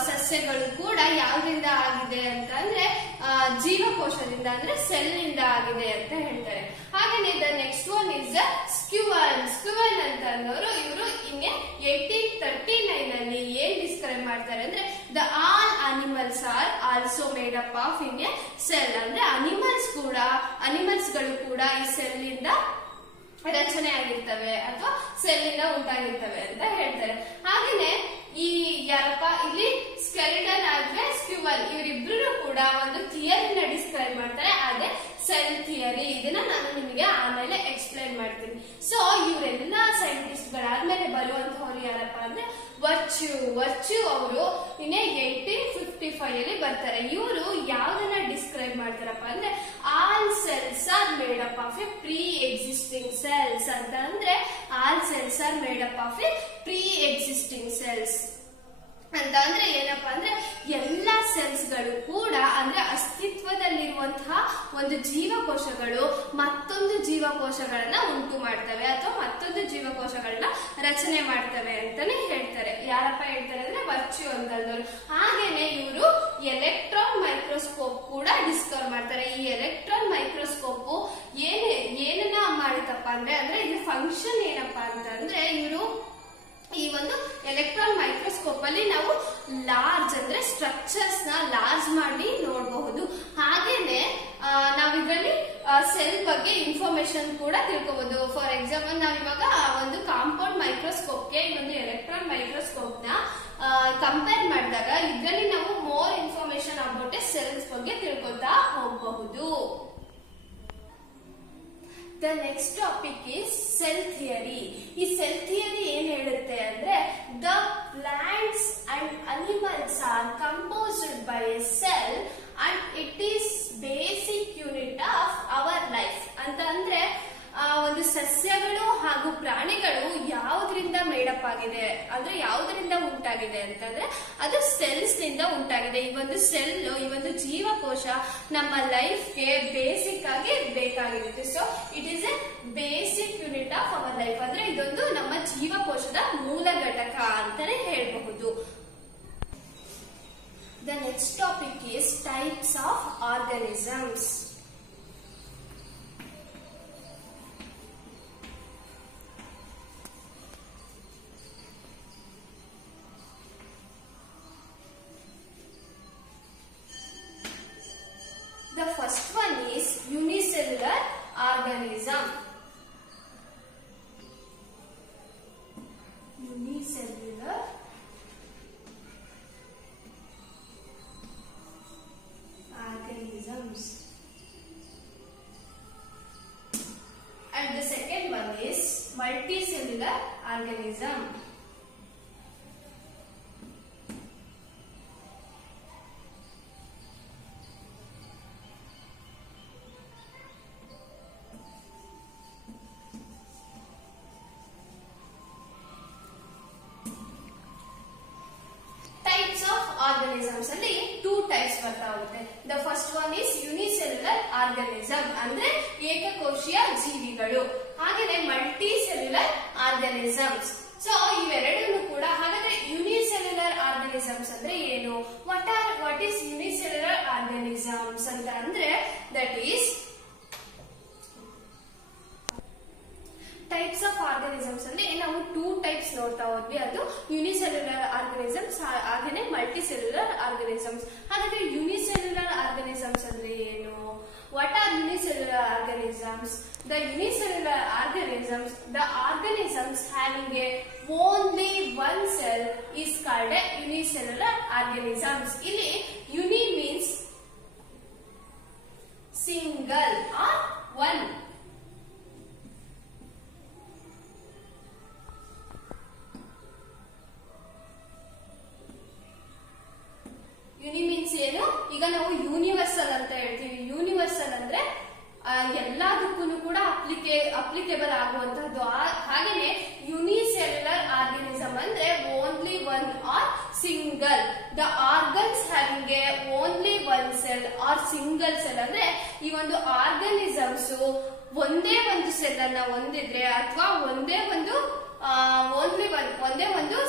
ಸಸ್ಯಗಳು ಕೂಡ ಯಾವ್ದ್ರಿಂದ ಆಗಿದೆ ಅಂತ ಅಂದ್ರೆ ಜೀವಕೋಶದಿಂದ ಅಂದ್ರೆ ಸೆಲ್ ಇಂದ ಆಗಿದೆ ಅಂತ ಹೇಳ್ತಾರೆ. ಹಾಗೇನೆ ದ ನೆಕ್ಸ್ಟ್ ಒನ್ ಇಸ್ ಸ್ಕ್ಯುವನ್ ಅಂತ ಅನ್ನೋರು ಇವರು ಇನ್ನೇ 1839 ಅಲ್ಲಿ ಏನ್ ಡಿಸ್ಕ್ರೈಬ್ ಮಾಡ್ತಾರೆ ಅಂದ್ರೆ the all animals are also made up of in a cell. ಅಂದ್ರೆ ಅನಿಮಲ್ಸ್ ಗಳು ಕೂಡ ಈ ಸೆಲ್ ಇಂದ ರಚನೆ ಆಗಿರ್ತವೆ ಅಥವಾ ಸೆಲ್ ಇಂದ ಉಂಟಾಗಿರ್ತವೆ ಅಂತ ಹೇಳ್ತಾರೆ. ಹಾಗೇನೆ ಈ ಯಾರಪ್ಪ ಇಲ್ಲಿ ಸ್ಕೆಲಿಟನ್ ಆದ್ರೆ ಸ್ಕ್ಯುವಲ್ ಇವರಿಬ್ರು ಕೂಡ ಒಂದು ಥಿಯರಿನ ಡಿಸ್ಕ್ರೈಬ್ ಮಾಡ್ತಾರೆ, ಅದೇ ಸೆಲ್ ಥಿಯರಿ. ಇದನ್ನ ನಾನು ನಿಮಗೆ ಆಮೇಲೆ ಎಕ್ಸ್ಪ್ಲೈನ್ ಮಾಡ್ತೀನಿ. ಸೊ ಇವರೆಲ್ಲ ಸೈಂಟಿಸ್ಟ್ ಗಳಾದ್ಮೇಲೆ ಆದ್ಮೇಲೆ ಬರುವಂತವ್ರು ಯಾರಪ್ಪ ಅಂದ್ರೆ ವರ್ಚ್ಯೂ ಅವರು ಇನ್ನೇ 1855 ಅಲ್ಲಿ ಬರ್ತಾರೆ. ಇವರು ಯಾವ್ದನ್ನ ಡಿಸ್ಕ್ರೈಬ್ ಮಾಡ್ತಾರಪ್ಪ ಅಂದ್ರೆ all cells are made up of a pre existing cells ಅಂತ. ಅಂದ್ರೆ all cells are made up of a pre existing cells ಅಂತ. ಅಂದ್ರೆ ಏನಪ್ಪಾ ಅಂದ್ರೆ ಎಲ್ಲಾ ಸೆಲ್ಸ್ ಗಳು ಕೂಡ ಅಂದ್ರೆ ಅಸ್ತಿತ್ವದಲ್ಲಿರುವಂತಹ ಒಂದು ಜೀವಕೋಶಗಳು ಮತ್ತೊಂದು ಜೀವಕೋಶಗಳನ್ನ ಉಂಟು ಮಾಡ್ತವೆ ಅಥವಾ ಮತ್ತೊಂದು ಜೀವಕೋಶಗಳನ್ನ ರಚನೆ ಮಾಡ್ತವೆ ಅಂತಾನೆ ಹೇಳ್ತಾರೆ. ಯಾರಪ್ಪ ಹೇಳ್ತಾರೆ ಅಂದ್ರೆ ವರ್ಚ್ಯೂ ಅಂತಂದವರು. ಹಾಗೇನೆ ಇವರು ಎಲೆಕ್ಟ್ರಾನ್ ಮೈಕ್ರೋಸ್ಕೋಪ್ ಕೂಡ ಡಿಸ್ಕವರ್ ಮಾಡ್ತಾರೆ. ಈ ಎಲೆಕ್ಟ್ರಾನ್ ಮೈಕ್ರೋಸ್ಕೋಪ್ ಏನನ್ನ ಮಾಡುತ್ತಪ್ಪ ಅಂದ್ರೆ ಇದ್ರ ಫಂಕ್ಷನ್ ಏನಪ್ಪಾ ಅಂತಂದ್ರೆ ಇವರು ಈ ಒಂದು ಎಲೆಕ್ಟ್ರಾನ್ ಮೈಕ್ರೋಸ್ಕೋಪ್ ಅಲ್ಲಿ ನಾವು ಲಾರ್ಜ್ ಅಂದ್ರೆ ಸ್ಟ್ರಕ್ಚರ್ಸ್ ನ ಲಾರ್ಜ್ ಮಾಡಿ ನೋಡಬಹುದು. ಹಾಗೇನೆ ನಾವ್ ಇದರಲ್ಲಿ ಸೆಲ್ ಬಗ್ಗೆ ಇನ್ಫಾರ್ಮೇಶನ್ ಕೂಡ ತಿಳ್ಕೋಬಹುದು. ಫಾರ್ ಎಕ್ಸಾಂಪಲ್ ನಾವ್ ಇವಾಗ ಒಂದು ಕಾಂಪೌಂಡ್ ಮೈಕ್ರೋಸ್ಕೋಪ್ಗೆ ಇನ್ನೊಂದು ಎಲೆಕ್ಟ್ರಾನ್ ಮೈಕ್ರೋಸ್ಕೋಪ್ ನ ಕಂಪೇರ್ ಮಾಡಿದಾಗ ಇದರಲ್ಲಿ ನಾವು ಮೋರ್ ಇನ್ಫಾರ್ಮೇಶನ್ ಅಬೌಟ್ ಸೆಲ್ಸ್ ಬಗ್ಗೆ ತಿಳ್ಕೊತಾ ಹೋಗಬಹುದು. The next topic is cell theory. ಈ cell theory ಏನ್ ಹೇಳುತ್ತೆ ಅಂದ್ರೆ the plants and animals are composed by a cell and it is basic unit of our life ಅಂತ. ಅಂದ್ರೆ ಒಂದು ಸಸ್ಯಗಳು ಹಾಗೂ ಪ್ರಾಣಿಗಳು ಯಾವುದರಿಂದ ಮೇಡಪ್ ಆಗಿದೆ ಅಂದ್ರೆ ಯಾವುದರಿಂದ ಉಂಟಾಗಿದೆ ಅಂತಂದ್ರೆ ಅದು ಸೆಲ್ಸ್ ನಿಂದ ಉಂಟಾಗಿದೆ. ಈ ಒಂದು ಸೆಲ್ ಈ ಒಂದು ಜೀವಕೋಶ ನಮ್ಮ ಲೈಫ್ಗೆ ಬೇಸಿಕ್ ಆಗಿ ಬೇಕಾಗಿರುತ್ತೆ. So it is A basic unit of our life ಅಂದ್ರೆ ಇದೊಂದು ನಮ್ಮ ಜೀವಕೋಶದ ಮೂಲ ಘಟಕ ಅಂತಾನೆ ಹೇಳಬಹುದು. The next topic is types of organisms. The first one is unicellular organism. Unicellular organisms. And the second one is multicellular organism. Organisms ಅಲ್ಲಿ two types ಬರ್ತಾ ಹೋಗುತ್ತೆ. The first one is unicellular organism ಅಂದ್ರೆ ಏಕಕೋಶೀಯ ಜೀವಿಗಳು. ಹಾಗೆಯೇ multicellular organisms. So ಇವೆರಡನ್ನು ಕೂಡ ಹಾಗಾದ್ರೆ unicellular organisms ಅಂದ್ರೆ ಏನು? ವಾಟ್ ಈಸ್ ಯುನಿಸೆಲ್ಯುಲರ್ ಆರ್ಗನಿಸಮ್ಸ್ ಅಂತ ಅಂದ್ರೆ that is types of organisms ಅಲ್ಲಿ ನಾವು ಟೂ ಟೈಪ್ಸ್ ನೋಡ್ತಾ ಹೋದ್ವಿ. ಅದು ಯುನಿಸೆಲ್ಯುಲರ್ ಆರ್ಗನಿಸಮ್ಸ್ ಹಾಗೇನೆ ಮಲ್ಟಿಸೆಲ್ಯುಲರ್ ಆರ್ಗನಿಸಮ್ಸ್. ಹಾಗಾದ್ರೆ ಯುನಿಸೆಲ್ಯುಲರ್ ಆರ್ಗನಿಸಮ್ಸ್ ಅಂದ್ರೆ ಏನು? What are unicellular organisms? The unicellular organisms, the organisms having a only one cell is called a unicellular organisms. ಇಲ್ಲಿ uni means single or one. Uni means ಏನು? ಈಗ ನಾವು universal ಅಂತ ಹೇಳ್ತೀವಿ. Universal ಅಂದ್ರೆ ಎಲ್ಲದಕ್ಕೂ ಕೂಡ ಅಪ್ಲಿಕೇಬಲ್ ಆಗುವಂತಹದ್ದು. ಹಾಗೇನೆ ಯುನಿಸೆಲ್ಯುಲರ್ ಆರ್ಗನಿಸಮ್ ಅಂದ್ರೆ only one or single. The organs having a only one cell or single cell ಅಂದ್ರೆ ಈ ಒಂದು ಆರ್ಗನಿಸಮ್ಸ್ ಒಂದೇ ಒಂದು ಸೆಲ್ ಅನ್ನ ಹೊಂದಿದ್ರೆ ಅಥವಾ ಒಂದೇ ಒಂದು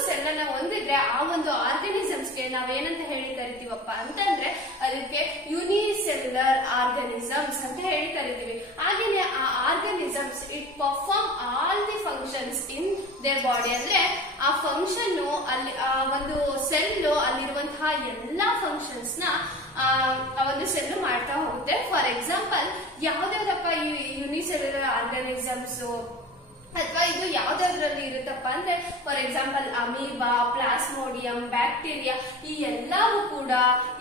ಸೆಲ್ ಅನ್ನ ಹೊಂದಿದ್ರೆ ಆ ಒಂದು ಆರ್ಗನಿಸಮ್ಸ್ಗೆ ನಾವೇನಂತ ಹೇಳಿ ಕರಿತೀವಪ್ಪ ಅಂತಂದ್ರೆ ಅದಕ್ಕೆ ಯುನಿಸೆಲ್ಯುಲರ್ ಆರ್ಗನಿಸಮ್ಸ್ ಅಂತ ಹೇಳಿ ಕರಿತೀವಿ. ಹಾಗೇನೆ ಆ organisms it perform all the functions in their body ಅಂದ್ರೆ ಆ ಫಂಕ್ಷನ್ ಅಲ್ಲಿ ಒಂದು ಸೆಲ್ ಅಲ್ಲಿರುವಂತಹ ಎಲ್ಲಾ ಫಂಕ್ಷನ್ಸ್ ನ ಒಂದು ಸೆಲ್ ಮಾಡ್ತಾ ಹೋಗುತ್ತೆ. ಫಾರ್ ಎಕ್ಸಾಂಪಲ್ ಯಾವ್ದಾವ್ದಪ್ಪ ಈ ಯುನಿಸೆಲ್ಯುಲರ್ ಆರ್ಗನಿಸಮ್ಸ್ ಅಥವಾ ಇದು ಯಾವ್ದಾದ್ರಲ್ಲಿ ಇರುತ್ತಪ್ಪ ಅಂದ್ರೆ for example amoeba, plasmodium, bacteria ಈ ಎಲ್ಲವೂ ಕೂಡ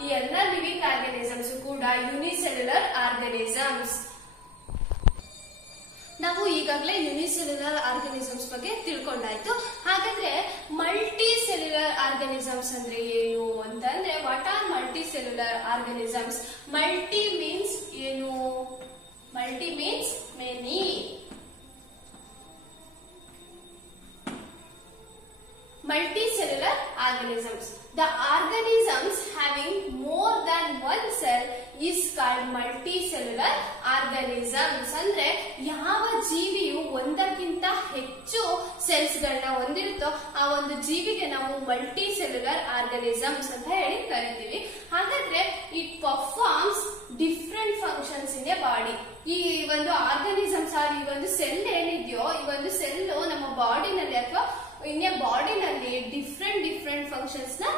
ಈ ಎಲ್ಲ ಲಿವಿಂಗ್ ಆರ್ಗನಿಸಮ್ಸ್ ಕೂಡ ಯುನಿಸೆಲ್ಯುಲರ್ ಆರ್ಗನಿಸಮ್ಸ್. ನಾವು ಈಗಾಗಲೇ ಯುನಿಸೆಲ್ಯುಲರ್ ಆರ್ಗನಿಸಮ್ಸ್ ಬಗ್ಗೆ ತಿಳ್ಕೊಂಡಾಯ್ತು. ಹಾಗಾದ್ರೆ ಮಲ್ಟಿ ಸೆಲ್ಯುಲರ್ ಆರ್ಗನಿಸಮ್ಸ್ ಅಂದ್ರೆ ಏನು ಅಂತಂದ್ರೆ, what are multi cellular organisms? Multi means ಏನು? Multi means many. Multicellular organisms. The organisms having more than one cell is called multicellular organisms. ಅಂದ್ರೆ ಯಾವ ಜೀವಿಯು ಒಂದಕ್ಕಿಂತ ಹೆಚ್ಚು ಸೆಲ್ಸ್ ಗಳನ್ನ ಹೊಂದಿರುತ್ತೋ ಆ ಒಂದು ಜೀವಿಗೆ ನಾವು ಮಲ್ಟಿ ಸೆಲ್ಯುಲರ್ ಆರ್ಗನಿಸಮ್ಸ್ ಅಂತ ಹೇಳಿ ಕರಿತೀವಿ. ಹಾಗಾದ್ರೆ it performs different functions in a body. ಈ ಒಂದು ಆರ್ಗನಿಸಮ್ಸ್ ಈ ಒಂದು ಸೆಲ್ ಏನಿದೆಯೋ, ಈ ಒಂದು ಸೆಲ್ ನಮ್ಮ ಬಾಡಿನಲ್ಲಿ ಅಥವಾ ಇನ್ ಎ ಬಾಡಿನಲ್ಲಿ ಡಿಫ್ರೆಂಟ್ ಫಂಕ್ಷನ್ಸ್ ನ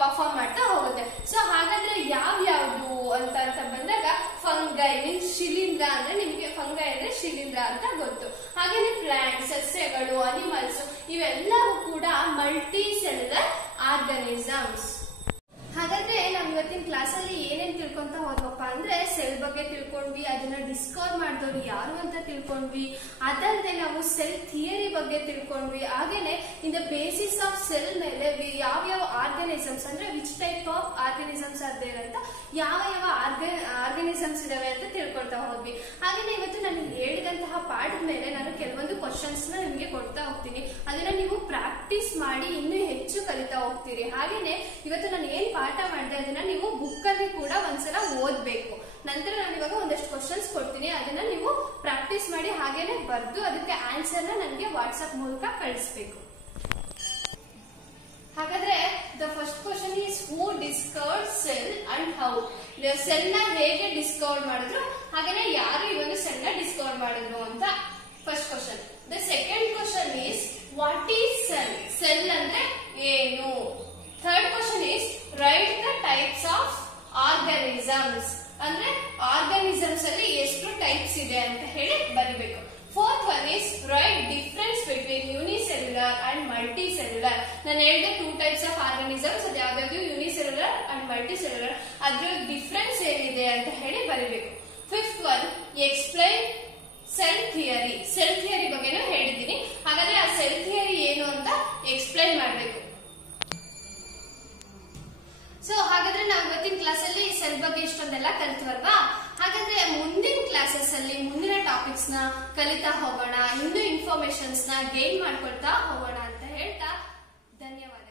ಪರ್ಫಾರ್ಮ್ ಮಾಡ್ತಾ ಹೋಗುತ್ತೆ. ಸೊ ಹಾಗಾದ್ರೆ ಯಾವ್ಯಾವ್ದು ಅಂತ ಬಂದಾಗ, ಫಂಗೈ ಮೀನ್ಸ್ ಶಿಲೀಂಧ್ರ ಅಂದ್ರೆ ನಿಮಗೆ ಫಂಗೈ ಅಂದ್ರೆ ಶಿಲೀಂಧ್ರ ಅಂತ ಗೊತ್ತು. ಹಾಗೇನೆ ಪ್ಲಾಂಟ್, ಸಸ್ಯಗಳು, ಅನಿಮಲ್ಸ್ ಇವೆಲ್ಲವೂ ಕೂಡ ಮಲ್ಟಿ ಸೆಲ್ಯುಲರ್ ಆರ್ಗನಿಸಮ್ಸ್. ಹಾಗಾದ್ರೆ ನಾವು ಇವತ್ತಿನ ಕ್ಲಾಸ್ ಅಲ್ಲಿ ಏನೇನ್ ತಿಳ್ಕೊಂತ ಹೋದ್ವಪ್ಪ ಅಂದ್ರೆ, ಸೆಲ್ ಬಗ್ಗೆ ತಿಳ್ಕೊಂಡ್ವಿ, ಅದನ್ನ ಡಿಸ್ಕವರ್ ಮಾಡಿದವರು ಯಾರು ಅಂತ ತಿಳ್ಕೊಂಡ್ವಿ. ಅದಲ್ಲದೆ ನಾವು ಸೆಲ್ ಥಿಯರಿ ಬಗ್ಗೆ ತಿಳ್ಕೊಂಡ್ವಿ. ಹಾಗೇನೆ in the basis of cell ಮೇಲೆ ಯಾವ ಆರ್ಗನಿಸಮ್ಸ್ ಅಂದ್ರೆ which type of organisms are there ಅಂತ ಯಾವ ಆರ್ಗನಿಸಮ್ಸ್ ಇದಾವೆ ಅಂತ ತಿಳ್ಕೊಳ್ತಾ ಹೋದ್ವಿ. ಹಾಗೇನೆ ಇವತ್ತು ನಾನು ಹೇಳಿದಂತಹ ಪಾಠದ ಮೇಲೆ ನಾನು ಕೆಲವೊಂದು ಕ್ವಶನ್ಸ್ ನ ನಿಮ್ಗೆ ಕೊಡ್ತಾ ಹೋಗ್ತೀನಿ. ಅದನ್ನ ನೀವು ಪ್ರಾಕ್ಟೀಸ್ ಮಾಡಿ ಇನ್ನೂ ಹೆಚ್ಚು ಕಲಿತಾ ಹೋಗ್ತೀರಿ. ಹಾಗೇನೆ ಇವತ್ತು ನಾನು ಏನ್ ಪಾಠ ಮಾಡಿದೆ ಅದನ್ನ ನೀವು ಬುಕ್ ಅಲ್ಲಿ ಕೂಡ ಒಂದ್ಸಲ ಓದ್ಬೇಕು. ನಂತರ ನಾನು ಇವಾಗ ಒಂದಷ್ಟು ಕ್ವಶನ್ಸ್ ಕೊಡ್ತೀನಿ, ಅದನ್ನ ನೀವು ಪ್ರಾಕ್ಟೀಸ್ ಮಾಡಿ ಹಾಗೇನೆ ಬರ್ದು ಅದಕ್ಕೆ ಆನ್ಸರ್ ನ ನನಗೆ ವಾಟ್ಸ್ಆಪ್ ಮೂಲಕ ಕಳಿಸ್ಬೇಕು. ಹಾಗಾದ್ರೆ the first question is, who discovered cell and how? Cell ನ ಹೇಗೆ ಡಿಸ್ಕವರ್ ಮಾಡಿದ್ರು, ಹಾಗೇನೆ ಯಾರು ಈ ಒಂದು ಸೆಲ್ ನ ಡಿಸ್ಕವರ್ ಮಾಡಿದ್ರು ಅಂತ first question. The second question is, what is cell? Cell ಅಂದ್ರೆ ಏನು? Third question is, right the types of organisms. ಅಂದ್ರೆ ಆರ್ಗನಿಸಮ್ಸ್ ಅಲ್ಲಿ ಎಷ್ಟು ಟೈಪ್ಸ್ ಇದೆ ಅಂತ ಹೇಳಿ ಬರಿಬೇಕು. Fourth one is, right difference between unicellular and multi cellular. ನಾನು ಹೇಳಿದೆ 2 ಟೈಪ್ಸ್ ಆಫ್ ಆರ್ಗನಿಸಮ್ಸ್, ಅದು ಯಾವ್ದಾದ್ರು ಯೂನಿಸೆಲ್ಯುಲರ್ ಅಂಡ್ ಮಲ್ಟಿ ಸೆಲ್ಯುಲರ್, ಅದ್ರ ಡಿಫರೆನ್ಸ್ ಏನಿದೆ ಅಂತ ಹೇಳಿ ಬರಿಬೇಕು. Fifth one, explain cell theory. Cell theory ಬಗ್ಗೆನೂ ಹೇಳಿದ್ದೀನಿ. ಹಾಗಾದ್ರೆ ಆ ಸೆಲ್ ಥಿಯರಿ ಏನು ಅಂತ ಎಕ್ಸ್ಪ್ಲೈನ್ ಮಾಡಬೇಕು. ಸೊ ಹಾಗಾದ್ರೆ ನಾವು ಇವತ್ತಿನ ಕ್ಲಾಸ್ ಅಲ್ಲಿ ಸೆಲ್ ಬಗ್ಗೆ ಇಷ್ಟೊಂದೆಲ್ಲ ಕಲಿತ್ವಲ್ವಾ? ಹಾಗಾದ್ರೆ ಮುಂದಿನ ಕ್ಲಾಸಸ್ ಅಲ್ಲಿ ಮುಂದಿನ ಟಾಪಿಕ್ಸ್ ನ ಕಲಿತಾ ಹೋಗೋಣ, ಇನ್ನೂ ಇನ್ಫಾರ್ಮೇಶನ್ಸ್ ನ ಗೇನ್ ಮಾಡ್ಕೊಳ್ತಾ ಹೋಗೋಣ ಅಂತ ಹೇಳ್ತಾ ಧನ್ಯವಾದ.